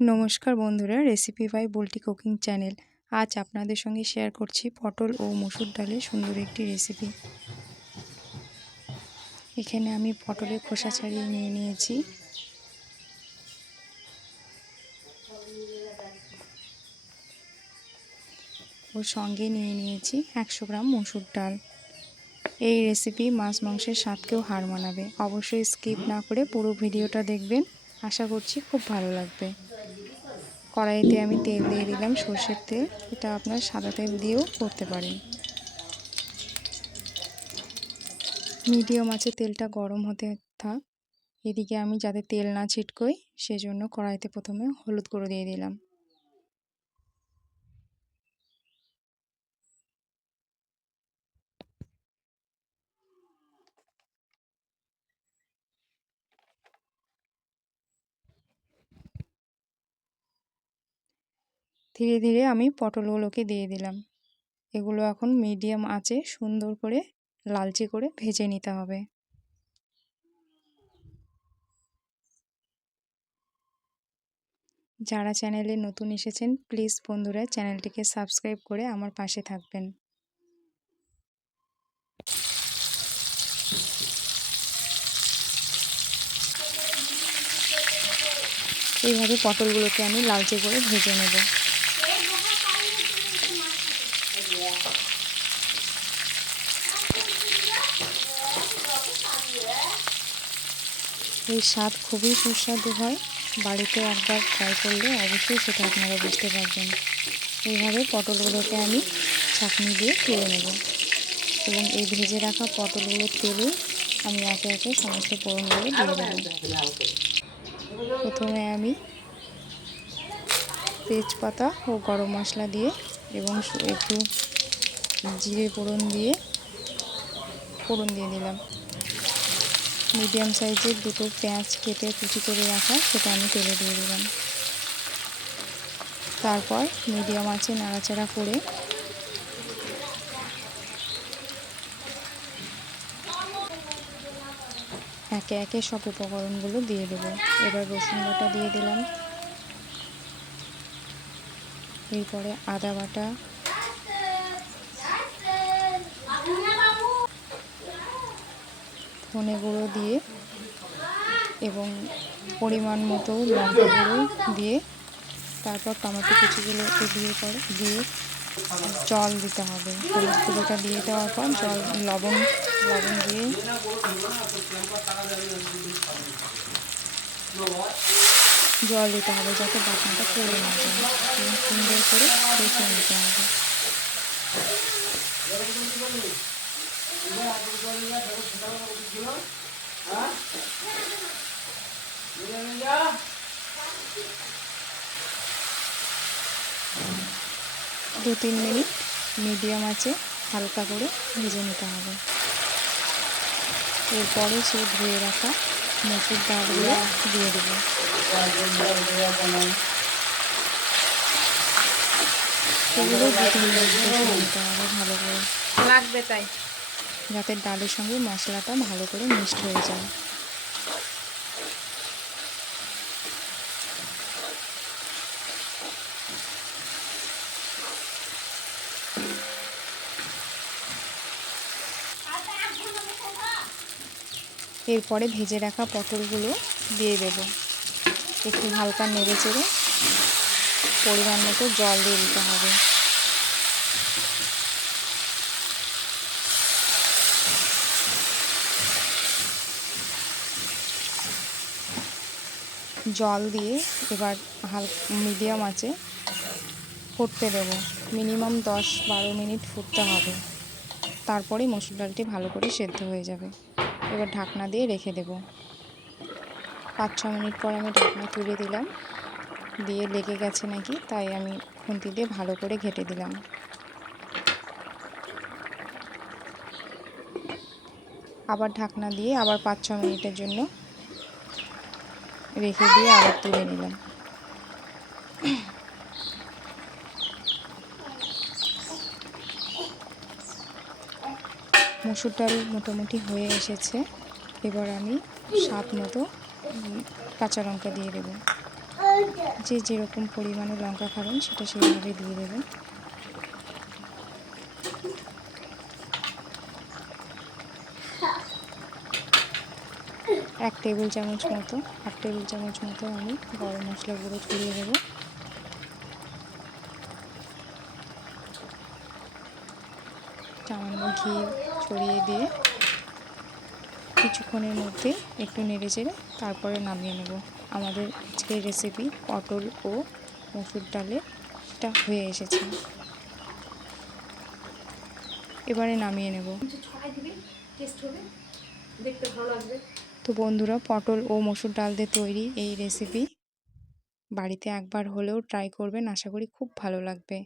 নমস্কার বন্ধুরা, recipe by Bulti cooking channel. আজ আপনাদের সঙ্গে শেয়ার করছি পটল ও মসুর ডালের সুন্দর একটি রেসিপি। এখানে আমি পটলের খোসা ছাড়িয়ে নিয়ে নিয়েছি। ওর সঙ্গে নিয়ে নিয়েছি 100 গ্রাম মসুর ডাল। এই রেসিপি মাছ মাংসের স্বাদকেও হার মানাবে। অবশ্যই স্কিপ না করে পুরো ভিডিওটা দেখবেন, আশা করছি খুব ভালো লাগবে। কড়াইতে আমি তেল দিয়ে দিলাম, সর্ষের তেল। এটা আপনার সাদা তেল দিয়েও করতে পারেন। মিডিয়াম আঁচে তেলটা গরম হতে থাক। এদিকে আমি যাতে তেল না ছিটকোয় সেজন্য কড়াইতে প্রথমে হলুদ গুঁড়ো দিয়ে দিলাম। ধীরে ধীরে আমি পটলগুলোকে দিয়ে দিলাম। এগুলো এখন মিডিয়াম আঁচে সুন্দর করে লালচে করে ভেজে নিতে হবে। যারা চ্যানেলে নতুন এসেছেন প্লিজ বন্ধুরা চ্যানেলটিকে সাবস্ক্রাইব করে আমার পাশে থাকবেন। এইভাবে পটলগুলোকে আমি লালচে করে ভেজে নেব। এই স্বাদ খুবই সুস্বাদু হয়। বাড়িতে একবার ট্রাই করলে অবশ্যই সেটা আপনারা বুঝতে পারবেন। এইভাবে পটলগুলোকে আমি ছাঁকনি দিয়ে তুলে নেব এবং এই ভেজে রাখা পটলগুলোর তেলে আমি একে একে সমস্ত ফোড়নগুলো দিয়ে দেব। প্রথমে আমি তেজপাতা ও গরম মশলা দিয়ে এবং একটু জিরে ফোড়ন দিয়ে দিলাম। মিডিয়াম সাইজের দুটো পেঁয়াজ কেটে কুচি করে রাখা সেটা আমি তেলে দিয়ে দিলাম। তারপর মিডিয়াম আঁচে নাড়াচাড়া করে একে একে সব উপকরণগুলো দিয়ে দেব। এবার রসুন বাটা দিয়ে দিলাম, এরপরে আদা বাটা, ধনে গুঁড়ো দিয়ে এবং পরিমাণ মতো লঙ্কা গুঁড়ো দিয়ে তারপর টমেটো কুচিগুলো দিয়ে জল দিতে হবে। হলুদ গুঁড়োটা দিয়ে দেওয়ার পর লবণ দিয়ে জল দিতে হবে যাতে বাটনাটা পড়ে না যায় এবং সুন্দর করে কষে নিতে হবে। দু 3 মিনিট মিডিয়াম আঁচে হালকা করে ভেজে নিতে হবে। এরপরে সেই ধুয়ে রাখা মসুর ডালগুলো দিয়ে দেবো। এগুলো 2-3 মিনিট কষে নিতে হবে ভালো করে, লাগবে তাই যাতে ডালের সঙ্গে মশলাটা ভালো করে মিক্সড হয়ে যায়। এরপরে ভেজে রাখা পটলগুলো দিয়ে দেব। একটু হালকা নেড়ে চেড়ে পরিমাণ মতো জল দিয়ে দিতে হবে। জল দিয়ে এবার মিডিয়াম আঁচে ফুটতে দেব। মিনিমাম 10-12 মিনিট ফুটতে হবে, তারপরে মসুর ডালটি ভালো করে সেদ্ধ হয়ে যাবে। এবার ঢাকনা দিয়ে রেখে দেব। 5-6 মিনিট পর আমি ঢাকনা তুলে দিলাম, দিয়ে লেগে গেছে নাকি তাই আমি খুন্তি দিয়ে ভালো করে ঘেঁটে দিলাম। আবার ঢাকনা দিয়ে আবার 5-6 মিনিটের জন্য রেখে দিয়ে আবার তুলে নিলাম। মসুর ডাল মোটামুটি হয়ে এসেছে। এবার আমি স্বাদ মতো কাঁচা লঙ্কা দিয়ে দেব। যে যেরকম পরিমাণে লঙ্কা খাবেন সেটা সেইভাবে দিয়ে দেবেন। এক টেবিল চামচ মতো, হাফ টেবিল চামচ মতো আমি গরম মশলা গুঁড়ো ছড়িয়ে দেবো। সামান্য ঘি ছড়িয়ে দিয়ে কিছুক্ষণের মধ্যে একটু নেড়েচেড়ে তারপরে নামিয়ে নেব। আমাদের আজকের রেসিপি পটল ও মসুর ডালেরটা হয়ে এসেছে। এবারে নামিয়ে নেব। তো বন্ধুরা, পটল ও মসুর ডাল দিয়ে তৈরি এই রেসিপি বাড়িতে একবার হলেও ট্রাই করবেন, আশা করি খুব ভালো লাগবে।